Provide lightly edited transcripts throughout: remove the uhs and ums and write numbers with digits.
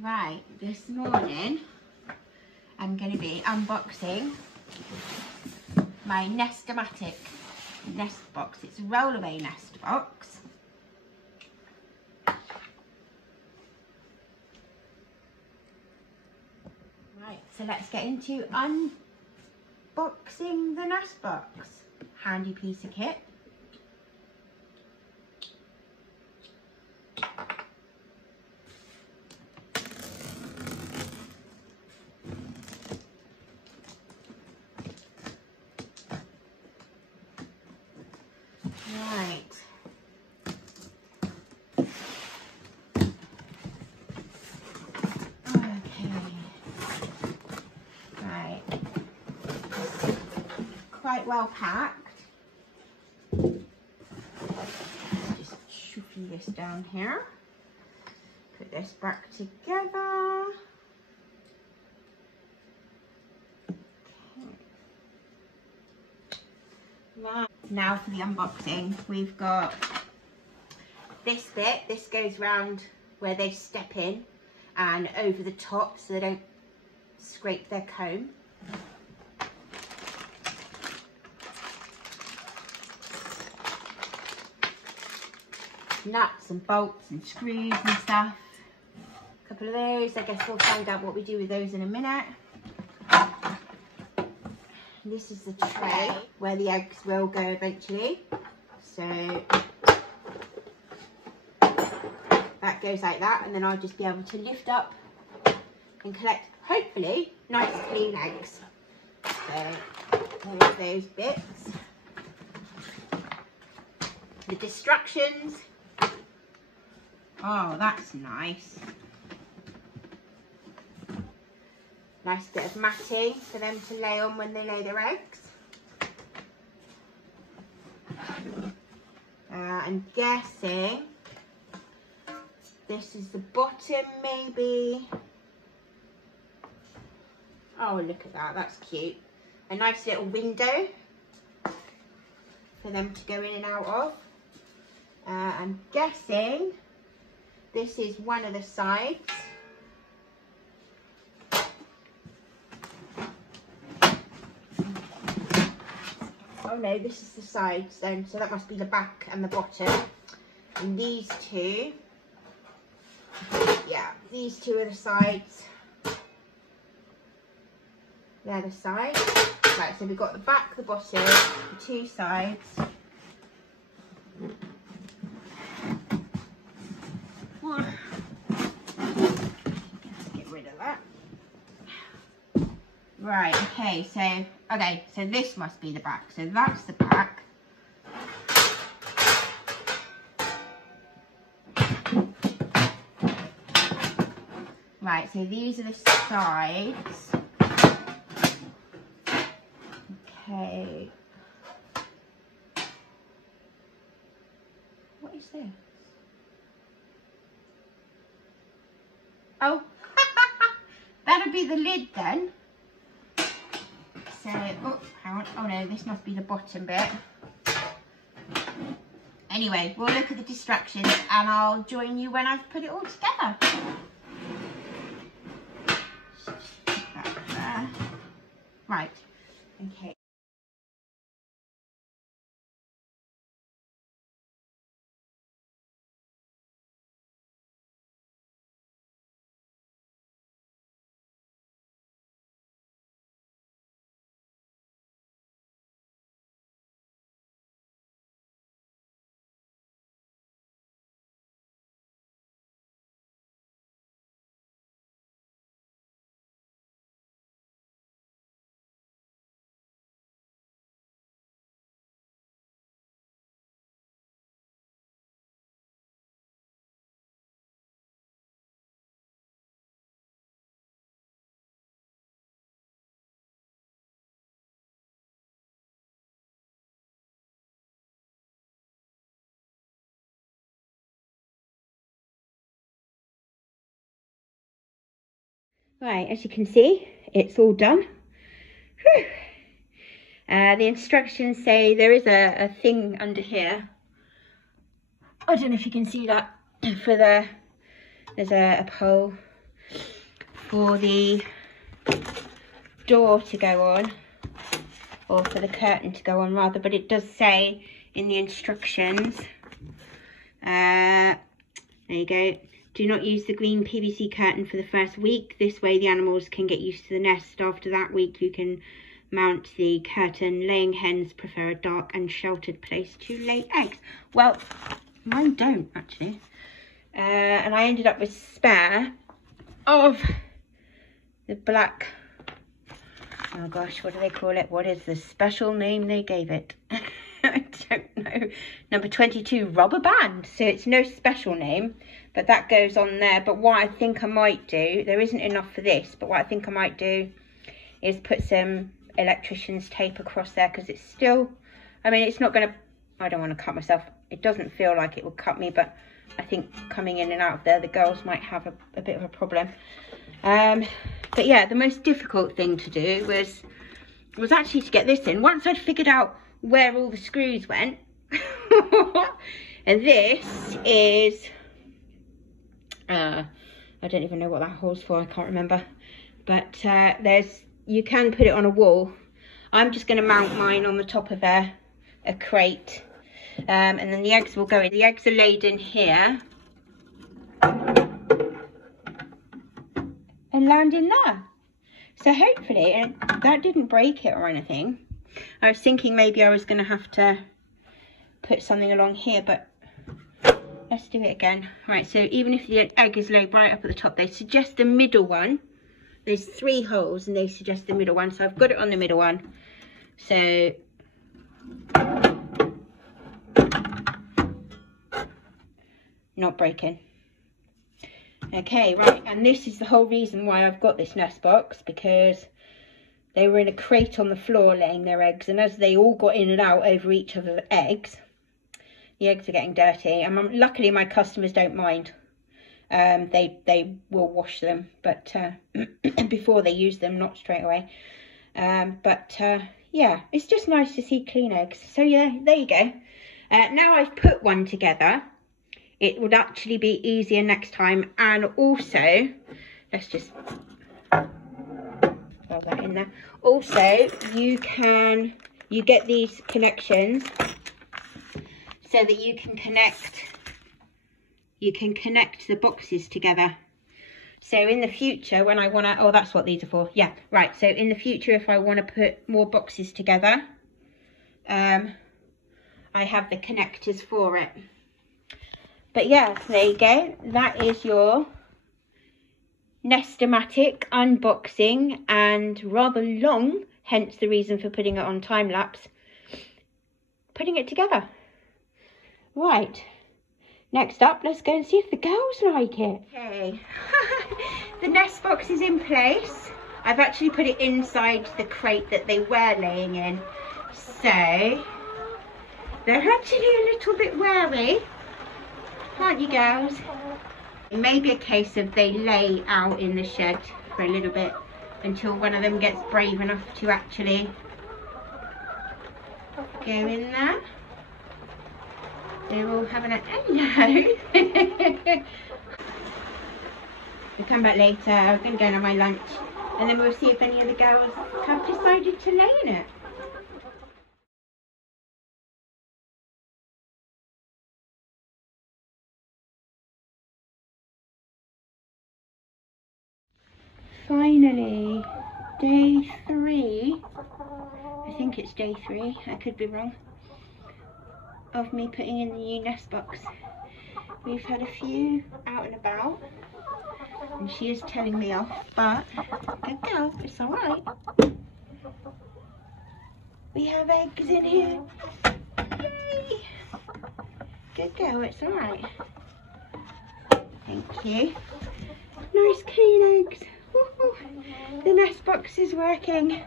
Right, this morning I'm going to be unboxing my NEST-O-MATIC nest box. It's a rollaway nest box. Right, so let's get into unboxing the nest box. Handy piece of kit. Right. Okay. Right. Quite well packed. Just shuffle this down here. Put this back together. Right. Now for the unboxing. We've got this bit. This goes round where they step in and over the top so they don't scrape their comb. Nuts and bolts and screws and stuff. A couple of those. I guess we'll find out what we do with those in a minute. This is the tray where the eggs will go eventually. So that goes like that, and then I'll just be able to lift up and collect, hopefully, nice clean eggs. So there's those bits. The distractions. Oh, that's nice. Nice bit of matting for them to lay on when they lay their eggs. I'm guessing this is the bottom, maybe. Oh, look at that, that's cute. A nice little window for them to go in and out of. I'm guessing this is one of the sides. Oh no, this is the sides then, so that must be the back and the bottom. And these two, yeah, these two are the sides. They're the sides. Right, so we've got the back, the bottom, the two sides. Let's get rid of that. Right, okay, so this must be the back. So that's the back. Right, so these are the sides. Okay. What is this? Oh, that'll be the lid then. So, oh, hang on. Oh no, this must be the bottom bit. Anyway, we'll look at the distractions and I'll join you when I've put it all together. Right, okay. Right, as you can see, it's all done. Whew. The instructions say there is a thing under here. I don't know if you can see that. There's a pole for the door to go on, or for the curtain to go on rather, but it does say in the instructions, there you go, do not use the green PVC curtain for the first week. This way the animals can get used to the nest. After that week you can mount the curtain. Laying hens prefer a dark and sheltered place to lay eggs. Well, mine don't actually. And I ended up with spare of the black, oh gosh, what do they call it? What is the special name they gave it? I don't know. Number 22 rubber band. So it's no special name, but that goes on there. But what I think I might do, there isn't enough for this, but what I think I might do is put some electrician's tape across there, because it's still, I mean, it's not going to, I don't want to cut myself. It doesn't feel like it will cut me, but I think coming in and out of there, the girls might have a bit of a problem. But yeah, the most difficult thing to do was actually to get this in. Once I'd figured out where all the screws went, and this is, I don't even know what that hole's for, I can't remember. But you can put it on a wall. I'm just going to mount mine on the top of a crate. And then the eggs will go in. The eggs are laid in here and land in there. So hopefully, and that didn't break it or anything. I was thinking maybe I was going to have to put something along here, but let's do it again. Right, so even if the egg is laid right up at the top, they suggest the middle one. There's 3 holes and they suggest the middle one, so I've got it on the middle one. So not breaking. Okay, right, and this is the whole reason why I've got this nest box, because they were in a crate on the floor laying their eggs, and as they all got in and out over each of the eggs are getting dirty. And luckily my customers don't mind. They will wash them, but before they use them, not straight away. Yeah, it's just nice to see clean eggs. So yeah, there you go. Now I've put one together, it would actually be easier next time. And also, let's just throw that in there. Also, you get these connections so that you can connect the boxes together. So in the future, when I want to, oh, that's what these are for. Yeah, right. So in the future, if I want to put more boxes together, I have the connectors for it. But yeah, there you go. That is your NEST-O-MATIC unboxing, and rather long, hence the reason for putting it on time lapse, putting it together. Right. Next up, let's go and see if the girls like it. Okay, the nest box is in place. I've actually put it inside the crate that they were laying in. So, they're actually a little bit wary, aren't you girls? It may be a case of they lay out in the shed for a little bit until one of them gets brave enough to actually go in there. They're all having a hello. We'll come back later. I'm going to go and have my lunch, and then we'll see if any of the girls have decided to lay in it. Finally, day 3. I think it's day 3. I could be wrong. Of me putting in the new nest box. We've had a few out and about, and she is telling me off, but good girl, it's alright. We have eggs in here. Yay! Good girl, it's alright. Thank you. Nice clean eggs. Woo-hoo. The nest box is working.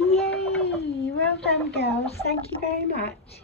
Yay! Well done, girls. Thank you very much.